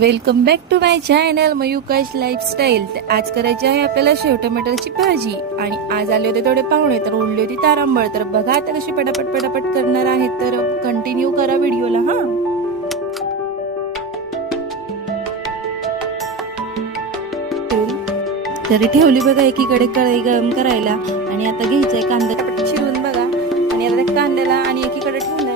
Welcome back to my channel Mayukash lifestyle. आज करायची आहे आपल्याला शेव टमाटरची भाजी आणि आज आले होते थोडे पाहुणे तर ओढली होती तारांबळ। तर बघा आता कशी पटापट करणार आहे, तर कंटिन्यू करा व्हिडिओला। हा तरी ठेवली बघा एकीकडे कढई गरम करायला आणि आता घ्यायचंय कांदा चिरून बघा आणि आता त्या कांद्याला आणि एकीकडे ठेवलाय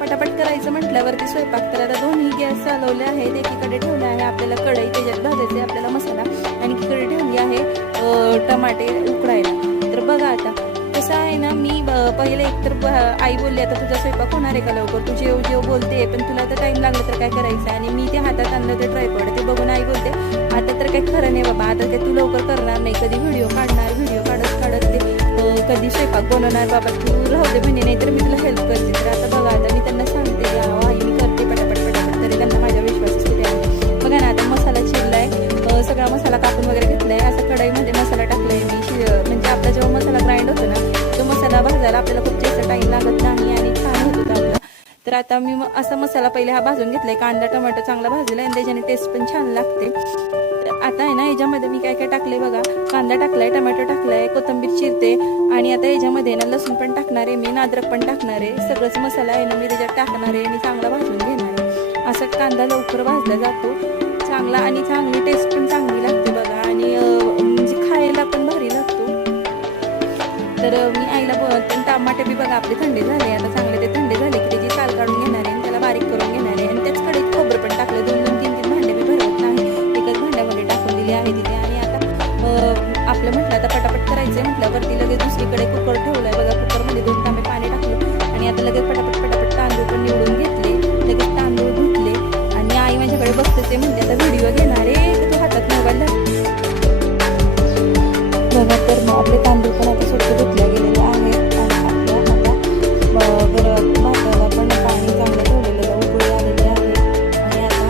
पटापट करायचं म्हटल्यावरती स्वयंपाक। तर आता दोन्ही गॅस चालवले आहेत, एकीकडे ठेवला आहे आपल्याला कढई, त्याच्यात भाजायचे आपल्याला मसाला आणि एकीकडे ठेवली आहे टमाटे उकडायला। तर बघा आता कसं आहे ना, मी पहिले एकतर आई बोलली आता तुझा स्वयंपाक होणार आहे का लवकर, तू जेव जेव बोलते पण तुला आता टाइम लागला तर काय करायचं। आणि मी ते हातात आणलं ते ट्रायपॉड, ते बघून आई बोलते आता तर काही खरं नाही बाबा, आता काय तू लवकर करणार नाही, कधी व्हिडिओ काढत ते कधी स्वयंपाक बनवणार बाबा, तू राहू दे म्हणजे, नाही तर मी तुला हेल्प करते। तर आता बघा आता मी त्यांना सांगते आई मी करते पटापट तरी त्यांना माझ्या विश्वासच कुठे आहे। बघा ना आता मसाला चिरलाय, सगळा मसाला कापून वगैरे घेतलाय, असं कढईमध्ये मसाला टाकलाय मी, म्हणजे आपला जेव्हा मसाला ग्राइंड होतो ना तो मसाला भाजायला आपल्याला खूप जास्त टाइम लागत नाही आणि छान होतो आपला। तर आता मी असा मसाला पहिले हा भाजून घेतलाय, कांदा टमाटर चांगला भाजला आणि त्याच्याने टेस्ट पण छान लागते। आता आहे ना याच्यामध्ये मी काय काय टाकले बघा, कांदा टाकलाय, टोमॅटो टाकलाय, कोथिंबीर चिरते आणि आता याच्यामध्ये ना लसूण पण टाकणार आहे मी, अद्रक पण टाकणार आहे, सगळंच मसाला आहे ना मी त्याच्यात टाकणार आहे आणि चांगला भाजून घेणार आहे। असा कांदा लवकर भाजला जातो चांगला आणि चांगली टेस्ट पण चांगली लागते बघा, आणि म्हणजे खायला पण भारी लागतो। तर मी आईला बोलते टमाटे बी बघा आपले थंडे झाले, आता चांगले ते थंडे झाले की त्याची साल काढून घेणार आहे आणि त्याला बारीक करून घेणार आहे आणि त्याच कढईत खोबरं पण टाकलं, दोन तीन भांडे मी भरवत नाही, एकच भांड्यामध्ये टाकून दिली आहे तिथे। आणि आता आपलं म्हटलं आता पटापट करायचंय म्हटल्यावरती लगेच दुसरीकडे कुकर ठेवलाय बघा, कुकरमध्ये 2 तांबे पाणी टाकलं आणि आता लगेच पटापट तांदूळ पण निवडून घेतले, लगेच तांदूळ धुतले आणि आई माझ्याकडे बघते ते म्हणते आता व्हिडिओ घेणार आहे तू हातात मोबाईल बघा। तर मग आपले तांदूळ पण आता स्वच्छ धुतल्या गेलेले आहेत आणि आपल्या आता भाताला पण पाणी चांगलं ठेवलेलं उकळी आलेली आहे आणि आता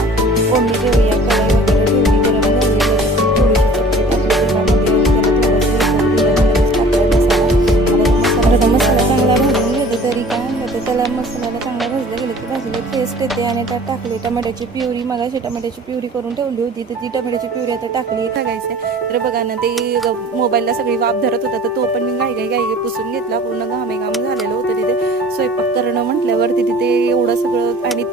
फोडणी देऊया, कढई वगैरे ठेवली गरम झाली, थोडीशी चटणी टाकली तेलामध्ये आणि त्याला थोडंसं मसाला चांगला भाजून घेतो। तरी काय होतं त्याला मसाला चांगला भाजला गेलं की भाजीला टेस्ट येते आणि त्यात टाकली टमाट्याची प्युरी, मगाशी टमाट्याची प्युरी करून ठेवली होती तर ती टमाट्याची प्युरी आता टाकली टाकायचं। तर बघा ना ते मोबाईलला सगळी वाफ धरत होता तर तो पण मी घाई पुसून घेतला, पूर्ण घाम झालेलं होतं तिथे स्वयंपाक करणं म्हटल्यावरती तिथे एवढं सगळं आणि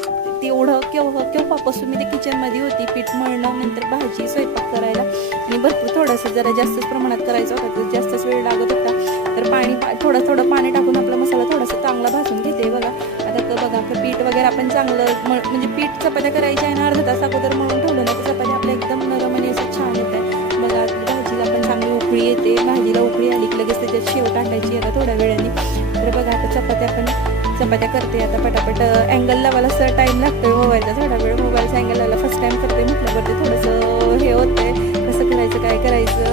ते एवढं केव्हापासून मी ते किचनमध्ये होती, पीठ मळणं नंतर भाजी स्वयंपाक करायला आणि भरपूर थोडंसं जरा जास्तच प्रमाणात करायचं होतं तर जास्तच वेळ लागत होता। तर पाणी थोडं पाणी टाकून आपला मसाला थोडासा चांगला भाजून घेते बघा। आता बघा पीठ वगैरे आपण चांगलं म्हणजे पीठ चपात्या करायच्या आहे ना, अर्धा तास अगोदर मळून ठेवलं ना तर चपात्या आपल्या एकदम नरम आणि असं छान येत आहे बघा। भाजीला पण चांगली उकळी येते, भाजीला उकळी आली की लगेच त्याच्यात शेव टाकायची आता थोड्या वेळाने। तर बघा आता चपात्या करते आता पटापट, अँगल लावायला सर टाइम लागतोय मोबाईलचा थोडा वेळ, मोबाईलचा अँगल लावायला फर्स्ट टाइम करते म्हटल्यावरती थोडंसं हे होतंय कसं करायचं काय करायचं,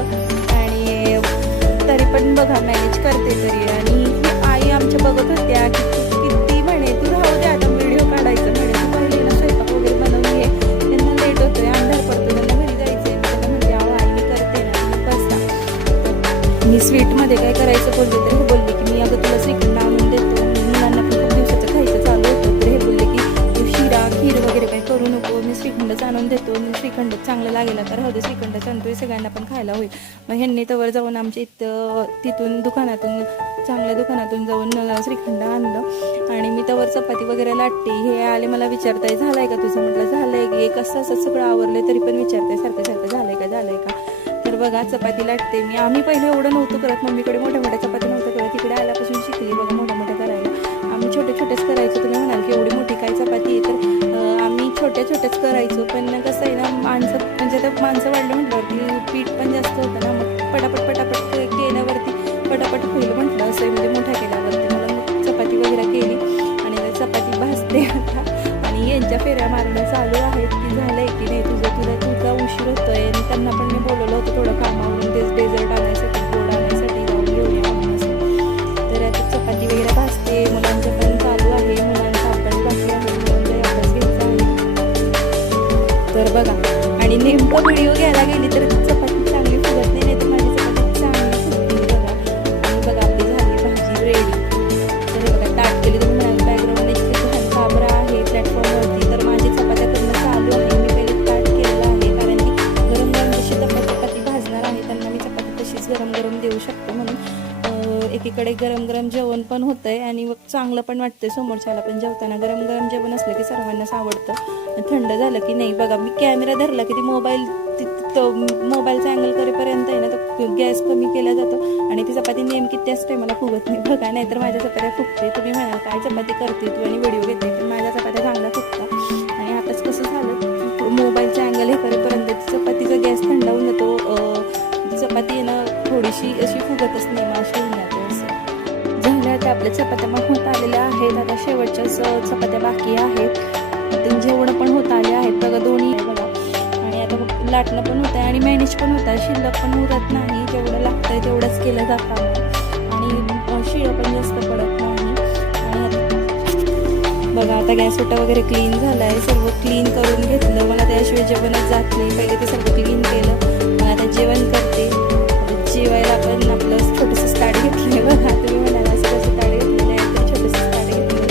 आणि तरी पण बघा मॅनेज करते तरी। आणि आई आमच्या बघत होत्या किती म्हणे तू राहू दे आता व्हिडिओ काढायचं म्हणे, तू पहिले ना स्वयंपाक वगैरे बनवून घे, त्यांना लेट होतोय अंधार पडतो त्यांना घरी जायचंय, त्यांना म्हणजे आई मी करते ना तुम्ही बसा। मी स्वीटमध्ये काय करायचं बोलले तर हे बोलले की मी अगं तुला श्रीखंड आणून देतो, मुलांना पण खूप दिवसाचं खायचं चालू होतं तर हे बोलले की तू खीर वगैरे काही करू नको, मी श्रीखंडच आणून देतो, श्रीखंड चांगलं लागेल तर राहू दे श्रीखंडच आणतोय सगळ्यांना पण खायला होईल। मग ह्यांनी तवर जाऊन आमच्या तिथून चांगल्या दुकानातून जाऊन श्रीखंड आणलं आणि मी तवर चपाती वगैरे लाटते। हे आले मला विचारताय झालंय का तुझं, म्हटलं झालंय की कसं असं सगळं आवरलंय तरी पण विचारताय सारखं झालंय का। तर बघा चपाती लाटते मी, आम्ही पहिले एवढं नव्हतं करत, मम्मीकडे मोठ्या चपाती नव्हतं करत, तिकडे आल्यापासून शिकली बघा मोठ्या करायला। आम्ही छोटेच करायचो, तुम्ही म्हणाल की एवढी मोठी काय चपाती आहे, तर आम्ही छोटेच करायचो पण कसं आहे ना म्हणजे आता माणसं वाढलं म्हटल्यावरती पीठ पण जास्त होतं ना, मग पटापट केल्यावरती पटापट होईल म्हटलं असं म्हणजे मोठ्या केल्यावरती मला मग चपाती वगैरे केली आणि चपाती भाजते आता आणि यांच्या फेऱ्या मारणं चालू आहेत की झालंय की नाही तुझा उशीर होतोय। आणि त्यांना पण मी बोलवलं होतं थोडं कामावरून तेच डेझर्ट आणायसाठी गोड आणायसाठी जाऊन घेऊया म्हणून असं। तर आता चपाती वगैरे भाजते, मुलांचं पण चालू आहे, मुलांचा अभ्यास बाकी आहे, मुलांचा अभ्यास घ्यायचा आहे। तर बघा आणि नेमकं व्हिडिओ घ्यायला गेली तर चपाती चांगली फुगत नाही, तर माझी चपाती चांगली फुगते बघा। आणि बघा आपली झाली भाजी रेडी। तर बघा ताट केली, तुम्ही म्हणाल बॅकग्राऊंड इतके घाण काबरा आहे प्लॅटफॉर्मवरती, तर माझी चपात्या करणं चालू आहे। मी पहिले एकीकडे गरम गरम जेवण पण होतंय आणि मग चांगलं पण वाटतंय समोरच्याला पण जेवताना. गरम गरम जेवण असलं की सर्वांनाच आवडतं. आणि थंड झालं की नाही. बघा मी कॅमेरा धरला की ती मोबाईलचा अँगल करेपर्यंत आहे ना तो गॅस कमी केला जातो आणि ती चपाती नेमकी त्याच टायमाला फुगत नाही बघा. नाहीतर माझ्या चपात्या फुगते. तुम्ही म्हणाल काय चपाती करते तू आणि व्हिडिओ घेते, पण माझ्या चपात्या चांगल्या फुगतात. आणि आताच कसं झालं, मोबाईलचा अँगल हे करेपर्यंत चपातीचा गॅस थंड होऊन जातो. चपाती आहे ना थोडीशी अशी फुगतच नाही, माशी होऊन जाते असं झालं. आता आपल्या चपात्या मग होत आलेल्या आहेत. आता शेवटच्याच चपात्या बाकी आहेत. जेवण पण होत आले आहेत बघा, दोन्ही बघा. आणि आता मग लाटणं पण होतं आणि मॅनेज पण होतं. शिल्लक पण उरत नाही, जेवढं लागतंय तेवढंच केलं जातं आणि शिळं पण जास्त पडत नाही. आणि आता बघा आता गॅस ओटा वगैरे क्लीन झाला आहे. सर्व क्लीन करून घेतलं. मला त्याशिवाय जेवणच जात नाही. पहिले ते सर्व क्लीन केलं. मग आता जेवण करते. जेवायला आपण आपलं छोटंसं ताट घेतलं आहे बघा. तुम्ही म्हणाला असं कसं ताट घेतलेलं आहे, तर छोटंसं ताट घेतलं.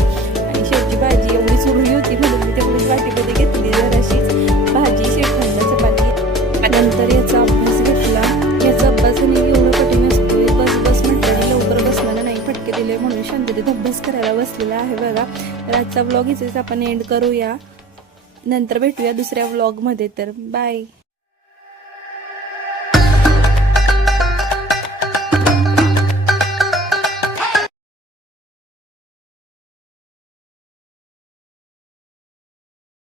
आणि शेवची भाजी एवढी चुरली होती म्हणून मी तेवढीच वाटीमध्ये घेतली. जराशीच भाजी, श्रीखंड, चपाती. नंतर याचा अभ्यास घेतला. याचा अभ्यास नाही एवढं कठीण असतोय. बस म्हटलं लवकर बसलेलं नाही, फटके दिले म्हणून शांततेत अभ्यास करायला बसलेला आहे बघा. तर आजचा व्लॉग इथेच आपण एंड करूया. नंतर भेटूया दुसऱ्या व्लॉगमध्ये. तर बाय.